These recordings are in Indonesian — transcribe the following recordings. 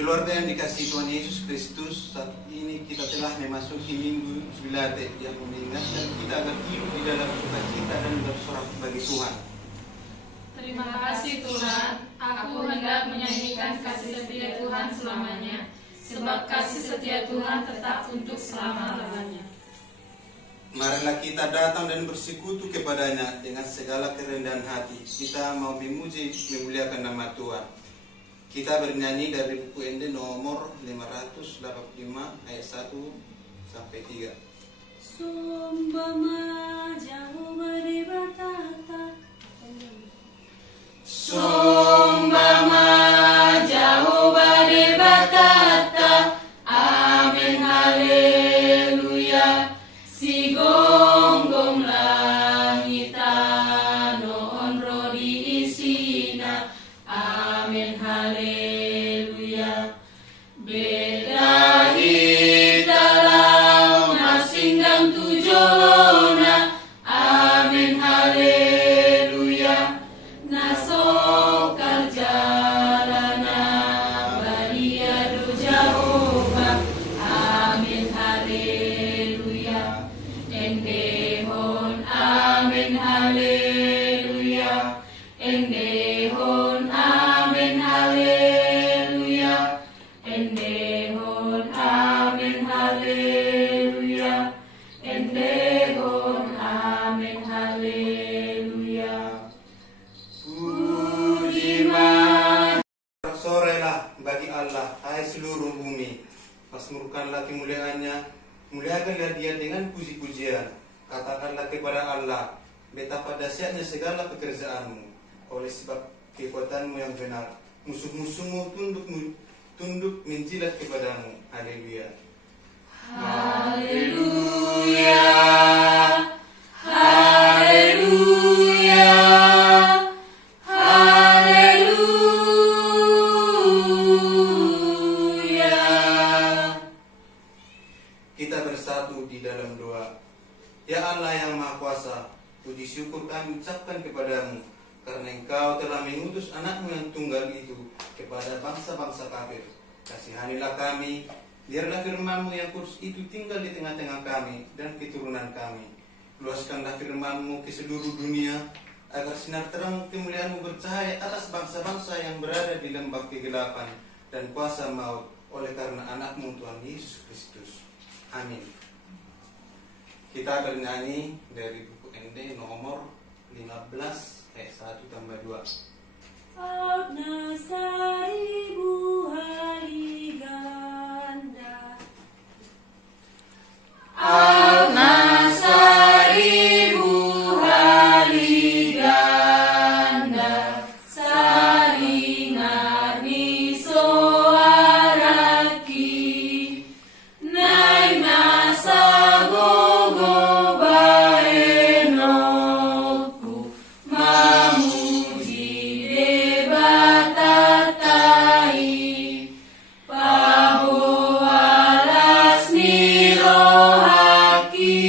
Keluarga yang dikasihi Tuhan Yesus Kristus, saat ini kita telah memasuki minggu Jubilate yang mengingatkan kita agar hidup di dalam sukacita dan bersorak bagi Tuhan. Terima kasih Tuhan, aku hendak menyanyikan kasih setia Tuhan selamanya, sebab kasih setia Tuhan tetap untuk selama-lamanya. Marilah kita datang dan bersekutu kepadanya dengan segala kerendahan hati. Kita mau memuji, memuliakan nama Tuhan. Kita bernyanyi dari buku Ende nomor 585 ayat 1 sampai 3. Sumbama jauh beribatata, Sumbama jauh beribatata, amin haleluya. Si gonggong langitan onro diisina, amin haleluya. Beda hitalau masinggang tujolona, amin haleluya. Nasokal jalana baliado Jehovah, amin haleluya. Endehon amin haleluya. Endehon amin haleluya. Endehon amin haleluya. Endehon amin haleluya. Pujiman Bersorelah bagi Allah, hai seluruh bumi. Masmurkanlah kemuliaannya, muliakanlah dia dengan puji-pujian. Katakanlah kepada Allah, betapa dahsyatnya segala pekerjaanmu. Oleh sebab kekuatanmu yang benar, musuh-musuhmu tunduk menjilat kepadamu. Haleluya. Haleluya. Haleluya. Haleluya. Kita bersatu di dalam doa. Ya Allah yang Maha Kuasa, puji syukur kami ucapkan kepadamu, karena Engkau telah mengutus anakmu yang tunggal itu kepada bangsa-bangsa kafir. Kasihanilah kami, biarlah firman-Mu yang kudus itu tinggal di tengah-tengah kami dan keturunan kami. Luaskanlah firman-Mu ke seluruh dunia, agar sinar terang kemuliaan-Mu bercahaya atas bangsa-bangsa yang berada di lembah kegelapan dan kuasa maut, oleh karena anak-Mu Tuhan Yesus Kristus. Amin. Kita bernyanyi dari buku Ende nomor 15 ayat 1 tambah 2. Agna Saribu Haliganda, Agna Saribu Haliganda, Saringarni soaraki, Naina sagogo baenoku, mamuji debatatai, pahoalas nirohaki,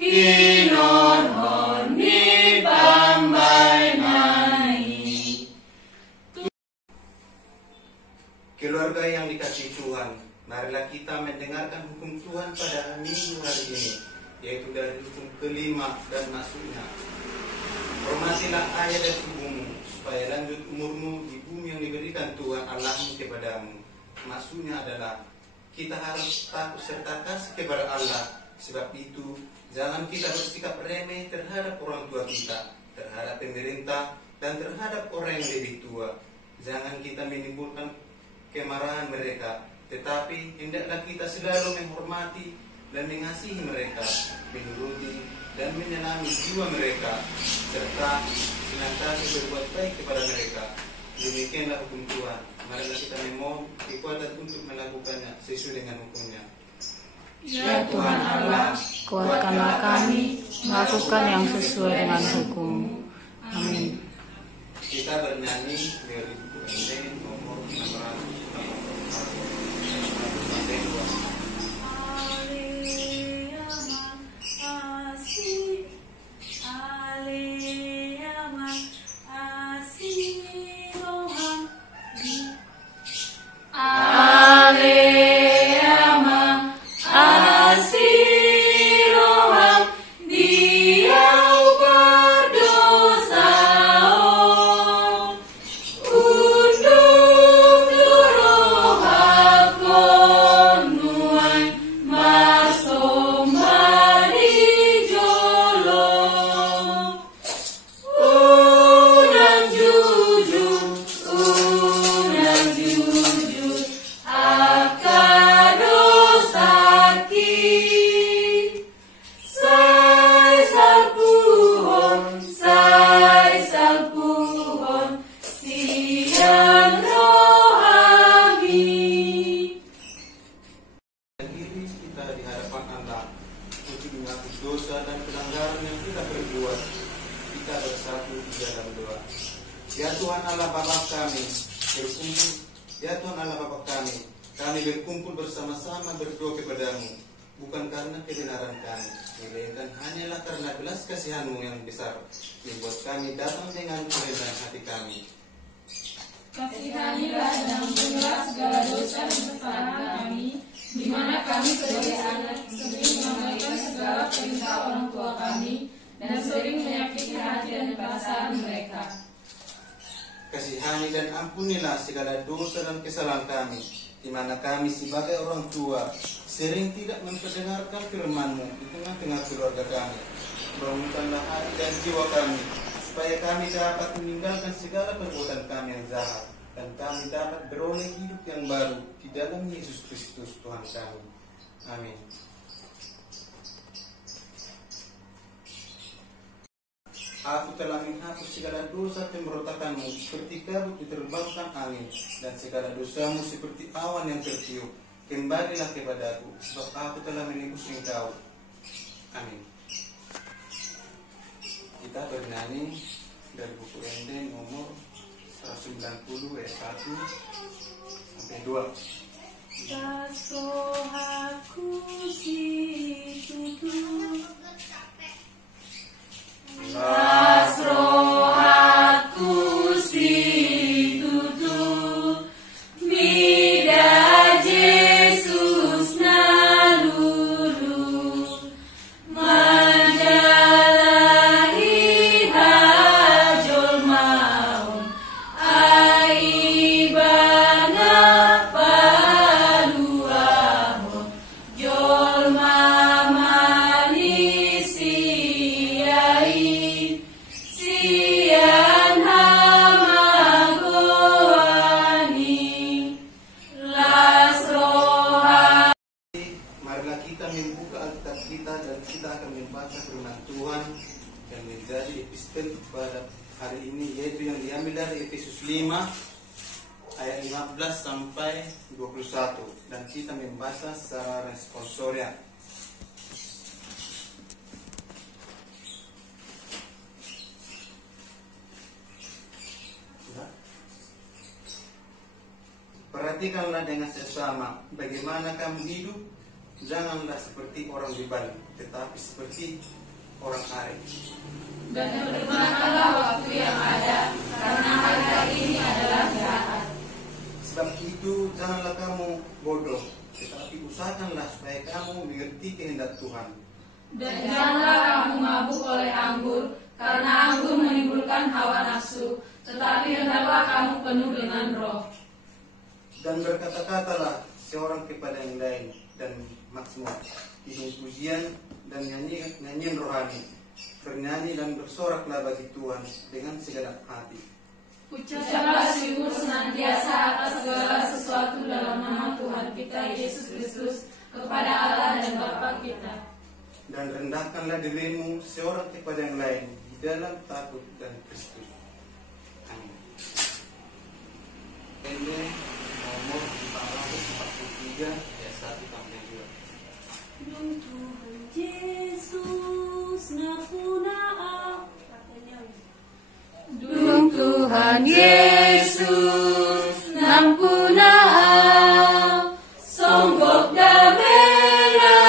hinorhon ni bambai nai. Keluarga yang dikasihi Tuhan, marilah kita mendengarkan hukum Tuhan pada minggu hari ini, yaitu dari hukum kelima dan maksudnya. Hormatilah ayah dan ibumu, supaya lanjut umurmu di bumi yang diberikan Tuhan Allahmu kepadamu. Maksudnya adalah kita harus takut serta kasih kepada Allah. Sebab itu, jangan kita bersikap remeh terhadap orang tua kita, terhadap pemerintah, dan terhadap orang yang lebih tua. Jangan kita menimbulkan kemarahan mereka, tetapi hendaklah kita selalu menghormati dan mengasihi mereka, menuruti dan menyenangi jiwa mereka, serta senantiasa berbuat baik kepada mereka. Demikianlah hukum Tuhan. Marilah kita memohon kekuatan untuk melakukannya sesuai dengan hukumnya. Ya Tuhan Allah, kuatkanlah kami melakukan yang sesuai dengan hukum. Amin. Kita bernyanyi dari buku Ende nomor 600. Allah Bapa kami berkumpul, ya Tuhan Allah Bapa kami berkumpul bersama-sama berdoa kepadamu, bukan karena kebenaran kami, melainkan hanyalah karena belas kasihan-Mu yang besar, membuat kami datang dengan kerendahan hati kami. Kasihanilah dan ampunilah segala dosa dan kesalahan kami, di mana kami sebagai anak sering mengabaikan segala perintah orang tua kami dan sering menyakiti hati dan perasaan mereka. Kasihani dan ampunilah segala dosa dan kesalahan kami, di mana kami sebagai orang tua sering tidak memperdengarkan firman-Mu di tengah-tengah keluarga kami. Bangunkanlah hati dan jiwa kami, supaya kami dapat meninggalkan segala perbuatan kami yang jahat, dan kami dapat beroleh hidup yang baru di dalam Yesus Kristus Tuhan kami. Amin. Aku telah menghapus segala dosa pemberontakanmu seperti kabut diterbangkan angin, dan segala dosamu seperti awan yang tertiup. Kembalilah kepadaku, sebab aku telah menebus engkau. Amin. Kita bernyanyi dari buku Rende nomor 190 ayat 1 sampai 2. Tas rohaku situtup, tas rohaku situtup, mida Yesus nalulu, menjalani hajol maun, aibana paluahon, jol mamani siai, sian hamagoani, las roha. Marilah kita membuka Alkitab kita dan kita akan membaca firman Tuhan yang menjadi epistel pada hari ini, yaitu yang diambil dari Efesus 5 ayat 15 sampai 21, dan kita membaca secara responsorial. Perhatikanlah dengan sesama bagaimana kamu hidup. Janganlah seperti orang bebal, tetapi seperti orang arif. Dan bergunakanlah waktu yang ada, karena hari ini adalah jahat. Sebab itu janganlah kamu bodoh, tetapi usahakanlah supaya kamu mengerti kehendak Tuhan. Dan janganlah kamu mabuk oleh anggur, karena anggur menimbulkan hawa nafsu, tetapi hendaklah kamu penuh dengan Roh. Dan berkata-katalah seorang kepada yang lain, dan maksmur, hidung pujian dan nyanyian rohani, bernyanyi dan bersoraklah bagi Tuhan dengan segenap hati. Ucaplah syukur senantiasa atas segala sesuatu dalam nama Tuhan kita Yesus Kristus kepada Allah dan Bapa kita. Dan rendahkanlah dirimu seorang kepada yang lain di dalam takut dan Kristus. Amin. Ini nomor 443 ayat 1 sampai 2. Dung Tuhan Yesus napunaa. Dung Tuhan Yesus nampunaa, songgok damela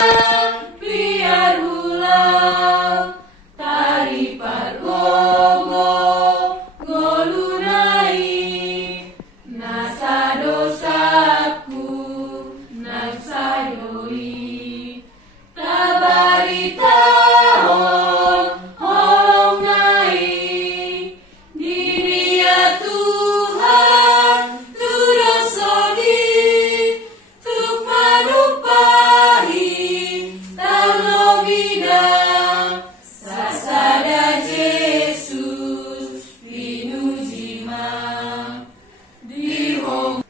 biar ulang, tari pargogo ngolunai, nasa dosaku nagsayoi, tabari tahon holong nai, diri ya Tuhan tudosodi, tuk manupahi talo bidang, sasada Yesus pinujima dihong.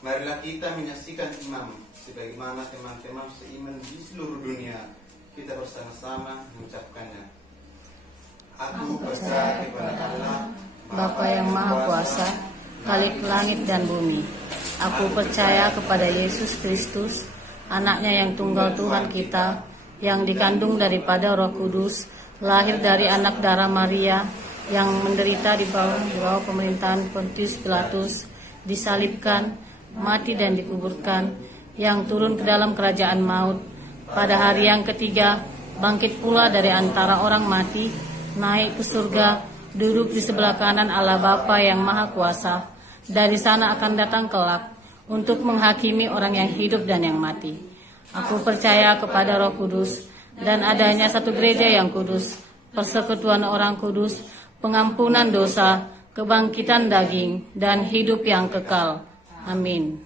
Marilah kita menyaksikan imam sebagaimana teman-teman seiman di seluruh dunia. Kita bersama-sama mengucapkannya. Aku percaya kepada Allah, Bapa yang Maha Kuasa, Khalik langit dan bumi. Aku percaya kepada Yesus Kristus, anaknya yang tunggal Tuhan kita, yang dikandung daripada Roh Kudus, lahir dari anak darah Maria, yang menderita di bawah pemerintahan Pontius Pilatus, disalibkan, mati dan dikuburkan, yang turun ke dalam kerajaan maut, pada hari yang ketiga bangkit pula dari antara orang mati, naik ke surga, duduk di sebelah kanan Allah Bapa yang Maha Kuasa. Dari sana akan datang kelak untuk menghakimi orang yang hidup dan yang mati. Aku percaya kepada Roh Kudus dan adanya satu gereja yang kudus, persekutuan orang kudus, pengampunan dosa, kebangkitan daging, dan hidup yang kekal. Amin.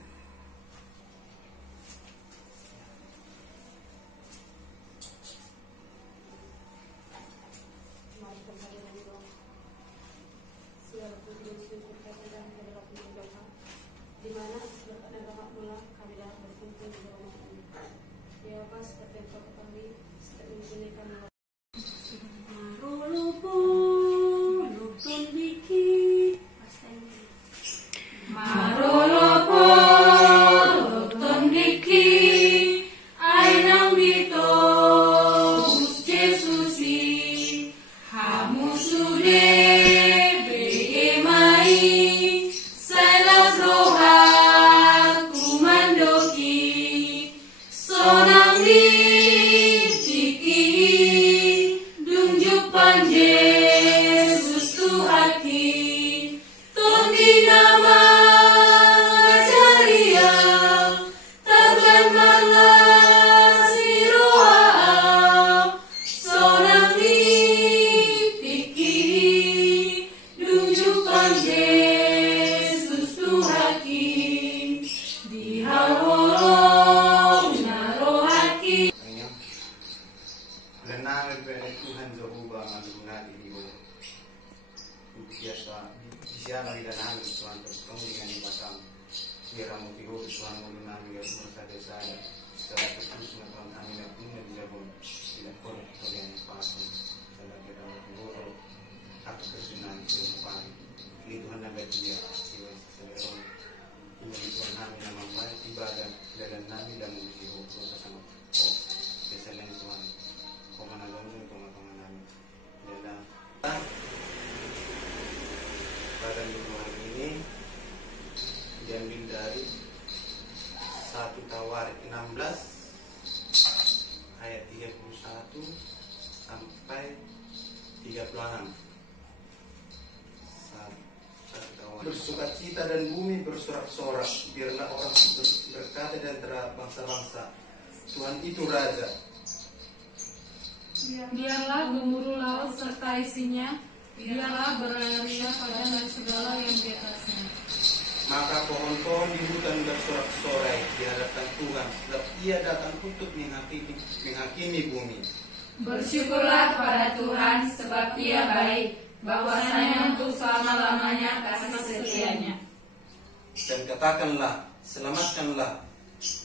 Pada minggu hari ini diambil dari 1 Tawarik 16 ayat 31 sampai 36. Bersukacita dan bumi bersorak-sorak, biarlah orang berkata di antara bangsa-bangsa, Tuhan itu Raja. Biarlah gemuruh laut serta isinya, biarlah berlari padam dan segala yang di atasnya. Maka pohon-pohon di hutan bersorak-sorai di hadapan Tuhan, sebab Ia datang untuk menghakimi bumi. Bersyukurlah kepada Tuhan, sebab Ia baik, bahwasanya untuk selama-lamanya kasih setianya. Dan katakanlah, selamatkanlah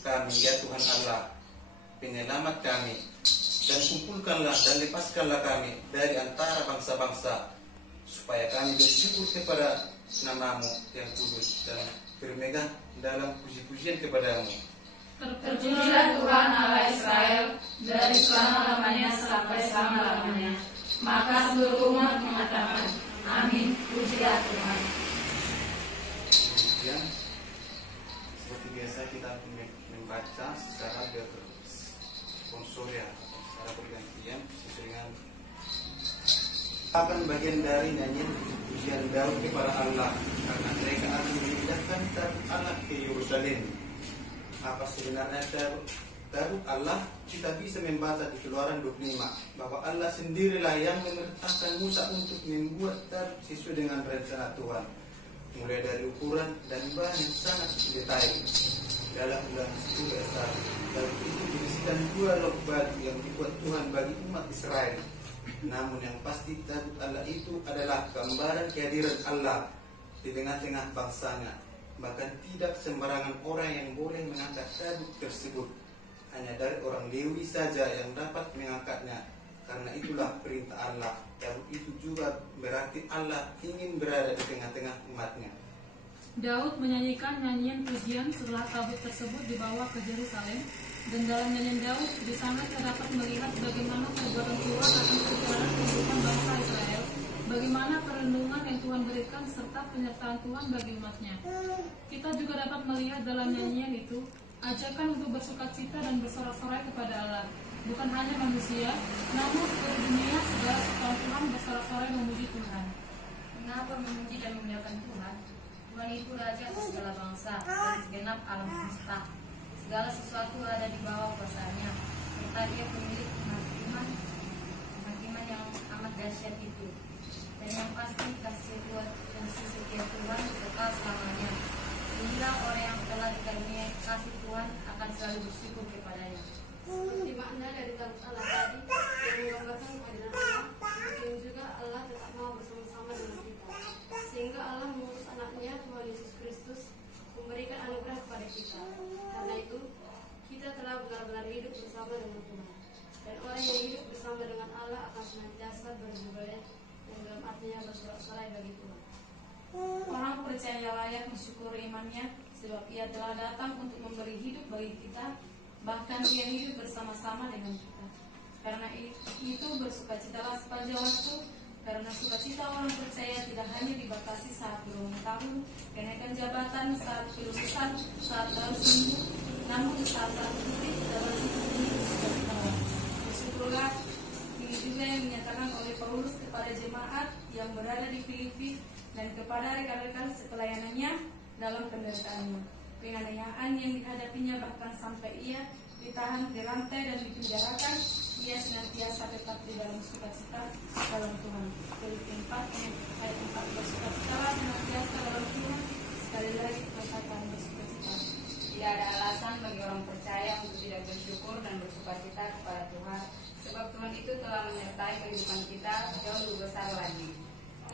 kami ya Tuhan Allah, penyelamat kami, dan kumpulkanlah dan lepaskanlah kami dari antara bangsa-bangsa, supaya kami bersyukur kepada namamu yang kudus dan bermegah dalam puji-pujian kepadamu. Terpujilah Tuhan Allah Israel dari selama-lamanya sampai selama-lamanya. Maka seluruh umat mengatakan, amin, pujilah Tuhan. Kemudian, seperti biasa kita membaca secara berkonsoria atau secara bergantian sesuai dengan akan bagian dari nyanyian pujian Daud kepada Allah, karena mereka akan memindahkan tabut Allah ke Yerusalem. Apa sebenarnya tabut Allah? Kita bisa membaca di Keluaran 25 bahwa Allah sendirilah yang memerintahkan Musa untuk membuat tabut sesuai dengan rencana Tuhan, mulai dari ukuran dan bahan yang sangat detail. Dalam Ulangan 10 ayat 1, tabut itu berisikan 2 log batu yang dibuat Tuhan bagi umat Israel. Namun yang pasti tabut Allah itu adalah gambaran kehadiran Allah di tengah-tengah bangsanya. Bahkan tidak sembarangan orang yang boleh mengangkat tabut tersebut, hanya dari orang Lewi saja yang dapat mengangkatnya. Karena itulah perintah Allah. Tabut itu juga berarti Allah ingin berada di tengah-tengah umatnya. Daud menyanyikan nyanyian pujian setelah tabut tersebut dibawa ke Yerusalem, dan dalam nyanyian Daud di sana terdapat melihat bagaimana perbuatan Tuhan akan sejarah kehidupan bangsa Israel bagaimana perlindungan yang Tuhan berikan serta penyertaan Tuhan bagi umatnya. Kita juga dapat melihat dalam nyanyian itu ajakan untuk bersukacita dan bersorak-sorai kepada Allah. Bukan hanya manusia, namun seluruh dunia segala ciptaan Tuhan bersorak-sorai memuji Tuhan. Mengapa memuji dan memuliakan Tuhan? Tuhan itu Raja atas segala bangsa dan segenap alam semesta. Segala sesuatu ada di bawah kuasanya. Serta Dia pemilik iman yang amat dahsyat itu. Dan yang pasti kasih setia Tuhan kekal selamanya. Sehingga orang yang telah dikaruniai kasih Tuhan akan selalu bersyukur kepadanya. Seperti makna dari kalimat Allah tadi yang menggambarkan kehadiran Allah, mungkin juga Allah tetap mau bersama-sama dengan kita. Sehingga Allah mengutus anaknya Tuhan Yesus Kristus memberikan anugerah kepada kita. Karena itu kita telah benar-benar hidup bersama dengan Tuhan. Dan orang yang hidup bersama dengan Allah akan senantiasa berjubel yang dalam artinya bersorak-sorai bagi Tuhan. Orang percaya layak mensyukuri imannya, sebab Ia telah datang untuk memberi hidup bagi kita, bahkan Ia hidup bersama-sama dengan kita. Karena itu bersukacitalah sepanjang waktu, karena sukacita orang percaya tidak hanya dibatasi saat berulang tahun, kenaikan jabatan, saat kelulusan, saat baru sembuh, namun saat putih dalam hidup ini bersyukurlah. Bersyukurlah. Ini juga yang dinyatakan oleh Paulus kepada jemaat yang berada di Filipi dan kepada rekan-rekan sepelayanannya dalam penderitaannya. Penganiayaan yang dihadapinya bahkan sampai ia ditahan, dirantai dan dipenjarakan, ia senantiasa tetap di dalam sukacita dalam Tuhan. Filipi 4 ayat 4, bersukacitalah senantiasa dalam Tuhan. Sekali lagi perkataan bersukacita. Tidak ada alasan bagi orang percaya untuk tidak bersyukur dan bersukacita kepada Tuhan, sebab Tuhan itu telah menyertai kehidupan kita jauh lebih besar lagi.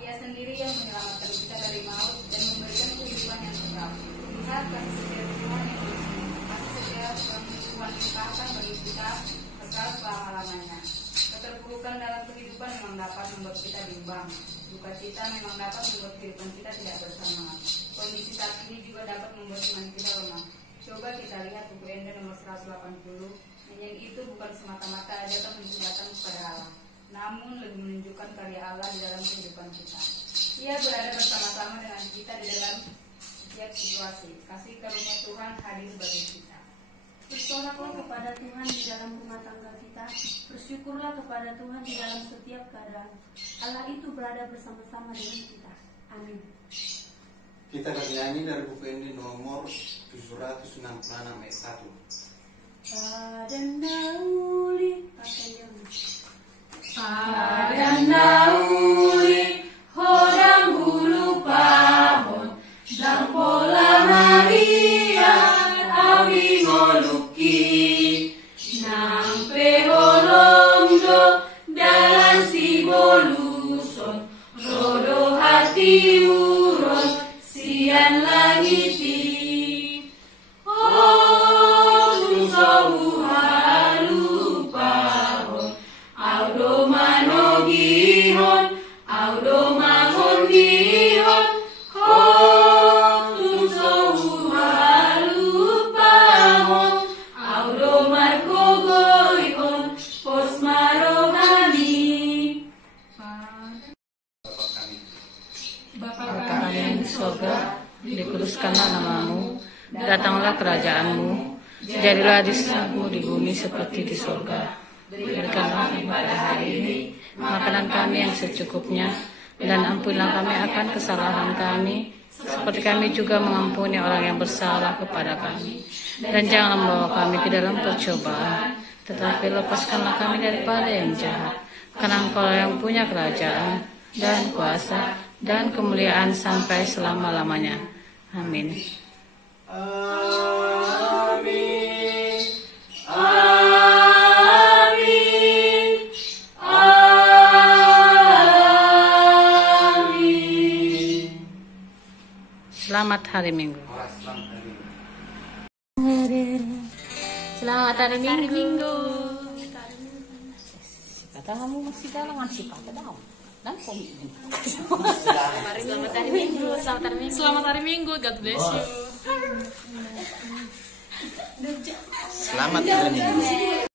Ia sendiri yang menyelamatkan kita dari maut dan memberikan kehidupan yang kekal. Lihat kasih setia Tuhan yang bersih, kasih setia Tuhan limpahkan bagi kita kekal selama-lamanya. Keterpurukan dalam kehidupan memang dapat membuat kita bimbang. Duka cita memang dapat membuat kehidupan kita tidak bersemangat. Kondisi saat ini juga dapat membuat iman kita lemah. Coba kita lihat buku Enda nomor 180. Nyanyian itu bukan semata-mata ajakan untuk datang kepada Allah, namun lebih menunjukkan karya Allah di dalam kehidupan kita. Ia berada bersama-sama dengan kita di dalam setiap situasi. Kasih karunia Tuhan hadir bagi kita. Bersoraklah kepada Tuhan di dalam rumah tangga kita. Bersyukurlah kepada Tuhan di dalam setiap keadaan. Allah itu berada bersama-sama dengan kita. Amin. Kita akan nyanyi dari buku ini nomor 766 ayat 1. Padang nauli, Padang nauli, hodang hulu pahon, dan pola Maria, awi ngoluki, nampe holomdo, dalam si boluson, rodo hati uron, sian langiti. Dikuduskanlah namamu, datanglah kerajaanmu, jadilah disanamu di bumi seperti di surga. Berikanlah kami pada hari ini makanan kami yang secukupnya, dan ampunilah kami akan kesalahan kami, seperti kami juga mengampuni orang yang bersalah kepada kami. Dan jangan membawa kami ke dalam percobaan, tetapi lepaskanlah kami daripada yang jahat. Karena Engkau yang punya kerajaan dan kuasa dan kemuliaan sampai selama-lamanya. Amin. Amin. Amin. Amin. Selamat hari Minggu. Selamat hari Minggu. Kata kamu masih dalam ngasih kata daun. Dan komitmen. Selamat hari Minggu. Selamat hari Minggu. God bless you. Selamat hari Minggu.